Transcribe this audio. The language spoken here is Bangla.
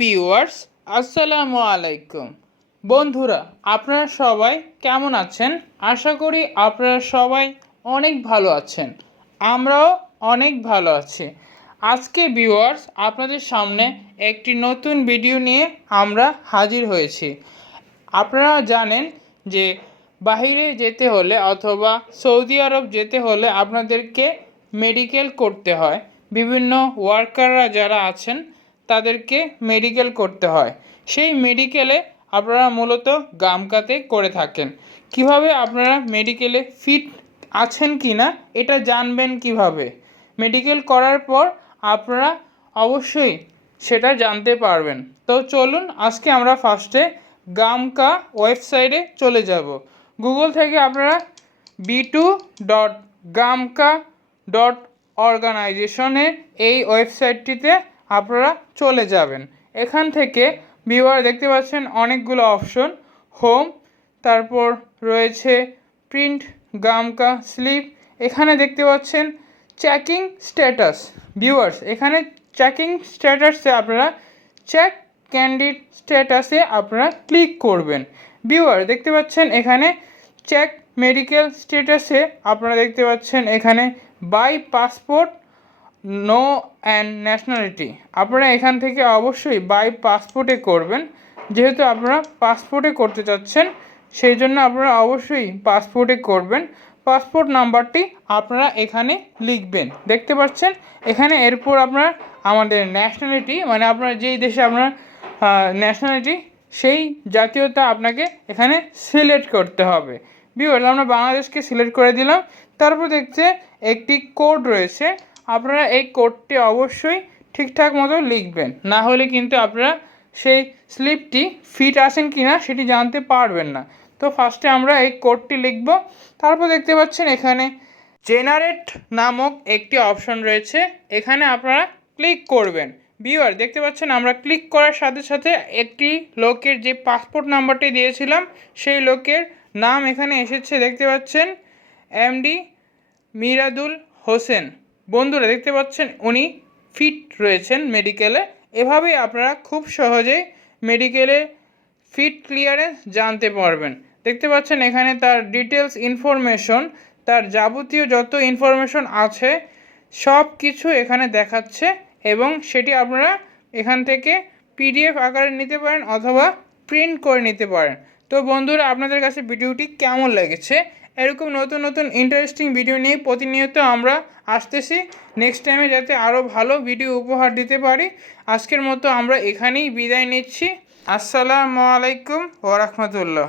ভিউয়ার্স, আসসালামু আলাইকুম। বন্ধুরা, আপনারা সবাই কেমন আছেন? আশা করি আপনারা সবাই অনেক ভালো আছেন। আমরাও অনেক ভালো আছি। আজকে ভিউয়ার্স, আপনাদের সামনে একটি নতুন ভিডিও নিয়ে আমরা হাজির হয়েছি। আপনারা জানেন যে বাইরে যেতে হলে অথবা সৌদি আরব যেতে হলে আপনাদেরকে মেডিকেল করতে হয়। বিভিন্ন ওয়ার্কাররা যারা আছেন তাদেরকে মেডিকেল করতে হয়। সেই মেডিকেলে আপনারা মূলত গামকাতে করে থাকেন। কিভাবে আপনারা মেডিকেলে ফিট আছেন কি না এটা জানবেন কিভাবে? মেডিকেল করার পর আপনারা অবশ্যই সেটা জানতে পারবেন। তো চলুন আজকে আমরা ফার্স্টে গামকা ওয়েবসাইটে চলে যাব। গুগল থেকে আপনারা b2.gamca.organizationের এই ওয়েবসাইটটিতে আপনারা চলে যাবেন। এখান থেকে ভিউয়ার দেখতে পাচ্ছেন অনেকগুলো অপশন। হোম, তারপর রয়েছে প্রিন্ট গামকা স্লিপ। এখানে দেখতে পাচ্ছেন চেকিং স্ট্যাটাস। ভিউয়ার্স, এখানে চেকিং স্ট্যাটাসে আপনারা চেক ক্যান্ডিড স্ট্যাটাসে আপনারা ক্লিক করবেন। ভিউয়ার দেখতে পাচ্ছেন এখানে চেক মেডিকেল স্ট্যাটাসে আপনারা দেখতে পাচ্ছেন এখানে by passport no and nationality. আপনারা এখান থেকে অবশ্যই বাই পাসপোর্টে করবেন। যেহেতু আপনারা পাসপোর্টে করতে চাচ্ছেন সেই জন্য আপনারা অবশ্যই পাসপোর্টে করবেন। পাসপোর্ট নাম্বারটি আপনারা এখানে লিখবেন। দেখতে পাচ্ছেন এখানে এরপর আপনারা আমাদের ন্যাশনালিটি, মানে আপনারা যেই দেশে আপনার ন্যাশনালিটি সেই জাতীয়তা আপনাকে এখানে সিলেক্ট করতে হবে। ভিউয়ার্স, আমরা বাংলাদেশকে সিলেক্ট করে দিলাম। তারপর দেখতে একটি কোড রয়েছে, আপনারা এই কোডটি অবশ্যই ঠিকঠাক মতো লিখবেন, না হলে কিন্তু আপনারা সেই স্লিপটি ফিট আছেন কি না সেটি জানতে পারবেন না। তো ফার্স্টে আমরা এই কোডটি লিখব। তারপর দেখতে পাচ্ছেন এখানে জেনারেট নামক একটি অপশন রয়েছে, এখানে আপনারা ক্লিক করবেন। ভিউয়ার দেখতে পাচ্ছেন আমরা ক্লিক করার সাথে সাথে একটি লোকের যে পাসপোর্ট নাম্বারটি দিয়েছিলাম সেই লোকের নাম এখানে এসেছে। দেখতে পাচ্ছেন এমডি মিরাদুল হোসেন। বন্ধুরা দেখতে পাচ্ছেন উনি ফিট রয়েছেন মেডিকেলে। এভাবেই আপনারা খুব সহজেই মেডিকেলে ফিট ক্লিয়ারেন্স জানতে পারবেন। দেখতে পাচ্ছেন এখানে তার ডিটেলস ইনফরমেশন, তার যাবতীয় যত ইনফরমেশন আছে সব কিছু এখানে দেখাচ্ছে এবং সেটি আপনারা এখান থেকে পিডিএফ আকারে নিতে পারেন অথবা প্রিন্ট করে নিতে পারেন। তো বন্ধুরা, আপনাদের কাছে ভিডিওটি কেমন লেগেছে? এরকম নতুন নতুন ইন্টারেস্টিং ভিডিও নিয়ে প্রতিনিয়ত আমরা আসতেছি। নেক্সট টাইমে যাতে আরও ভালো ভিডিও উপহার দিতে পারি। আজকের মতো আমরা এখানেই বিদায় নিচ্ছি। আসসালামু আলাইকুম ওয়া রাহমাতুল্লাহ।